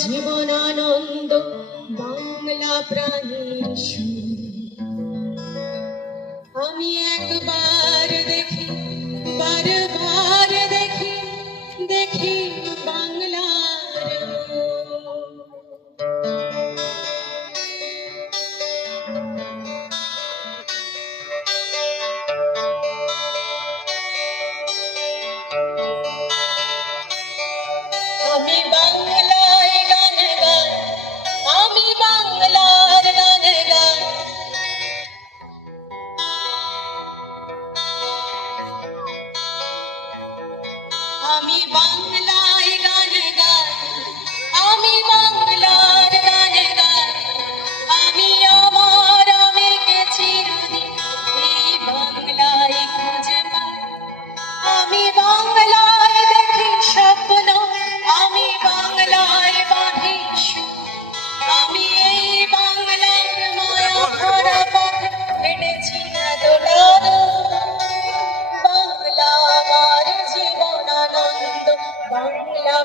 জীবনানন্দ বাংলা প্রাণীর আমি একবার দেখি বারবার দেখি দেখি বাংলার আমি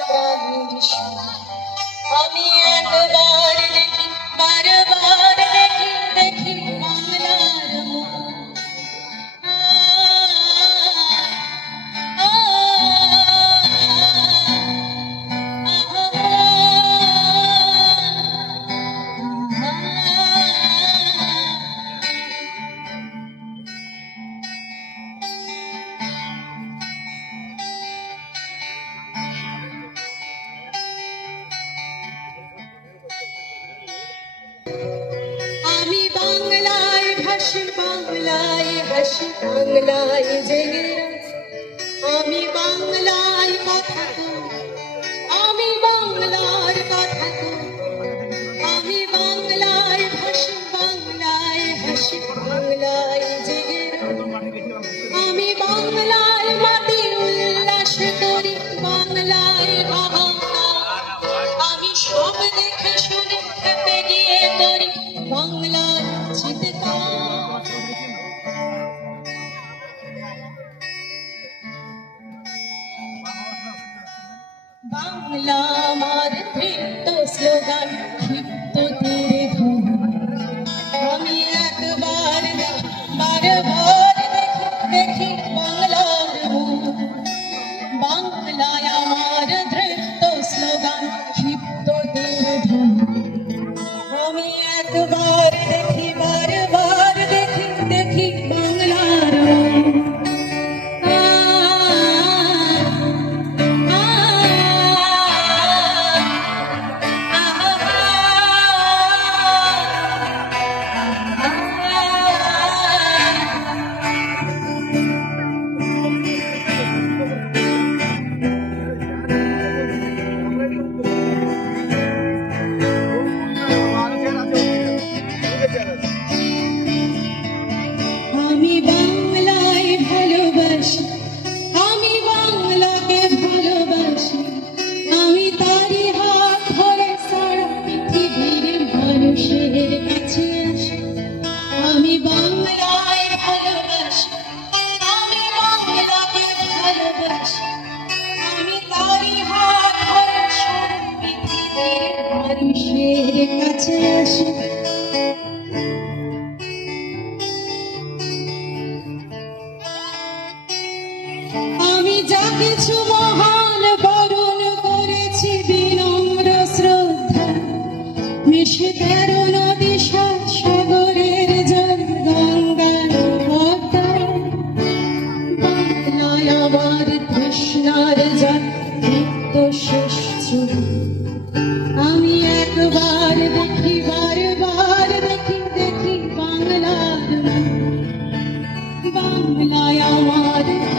প্রাণ আমি একবার দেখি বারবার আমি বাংলায় ভাসি বাংলায় হাসি, বাংলায় জেগে আমি বাংলায় কথা আমি বাংলার কথা আমি বাংলায় ভাসি বাংলায় হাসি, বাংলায় জেগে আমি বাংলা love. আমি আমি যা কিছু মহান বরণ করেছি বিনম্র শ্রদ্ধা মিশে তার এত শেষ চুরি আমি একবার দেখি বারবার দেখি দেখি বাংলা বাংলায় আমার